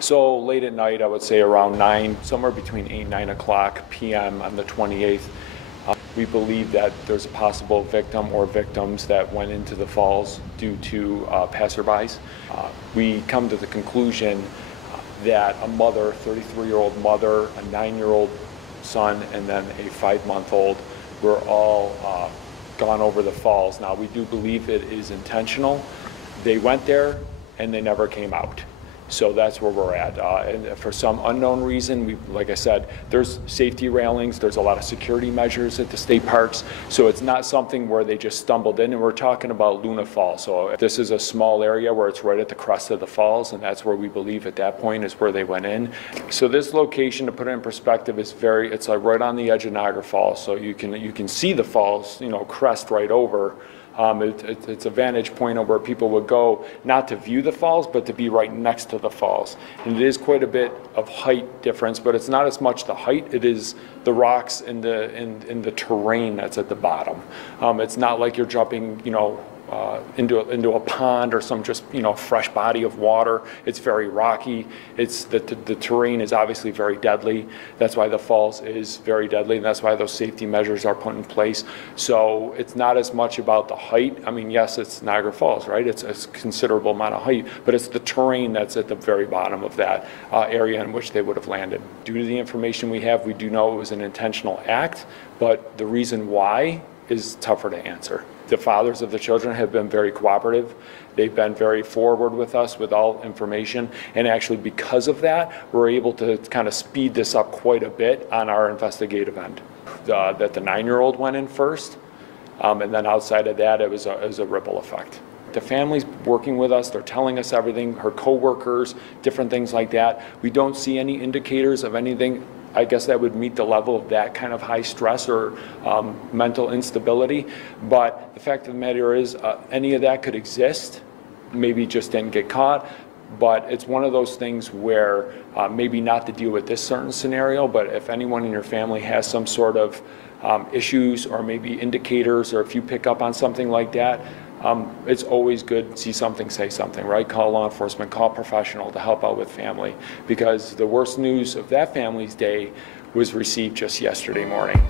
So late at night, I would say around 9, somewhere between 8 and 9 o'clock p.m. on the 28th, we believe that there's a possible victim or victims that went into the falls due to passerbys. We come to the conclusion that a mother, 33-year-old mother, a 9-year-old son, and then a 5-month-old were all gone over the falls. Now, we do believe it is intentional. They went there and they never came out. So that's where we're at. And for some unknown reason, like I said, there's safety railings, there's a lot of security measures at the state parks, so it's not something where they just stumbled in, and we're talking about Luna Falls. So this is a small area where it's right at the crest of the falls, and that's where we believe at that point is where they went in. So this location, to put it in perspective, is it's like right on the edge of Niagara Falls, so you can see the falls, crest right over. It's a vantage point where people would go not to view the falls, but to be right next to the falls. And it is quite a bit of height difference, but it's not as much the height, it is the rocks and the terrain that's at the bottom. It's not like you're jumping, into a pond or some just fresh body of water. It's very rocky. The terrain is obviously very deadly. That's why the falls is very deadly, and that's why those safety measures are put in place. So it's not as much about the height. I mean, yes, it's Niagara Falls, right? It's a considerable amount of height, but it's the terrain that's at the very bottom of that area in which they would have landed. Due to the information we have, we do know it was an intentional act, but the reason why is tougher to answer. The fathers of the children have been very cooperative. They've been very forward with us with all information, and actually because of that, we're able to kind of speed this up quite a bit on our investigative end. That the 9-year-old went in first, and then outside of that, it was a ripple effect. The family's working with us, they're telling us everything, her co-workers, different things like that. We don't see any indicators of anything, I guess, that would meet the level of that kind of high stress or mental instability. But the fact of the matter is, any of that could exist, maybe just didn't get caught. But it's one of those things where maybe not to deal with this certain scenario, but if anyone in your family has some sort of issues or maybe indicators, or if you pick up on something like that, it's always good to see something, say something, right? Call law enforcement, call a professional to help out with family, because the worst news of that family's day was received just yesterday morning.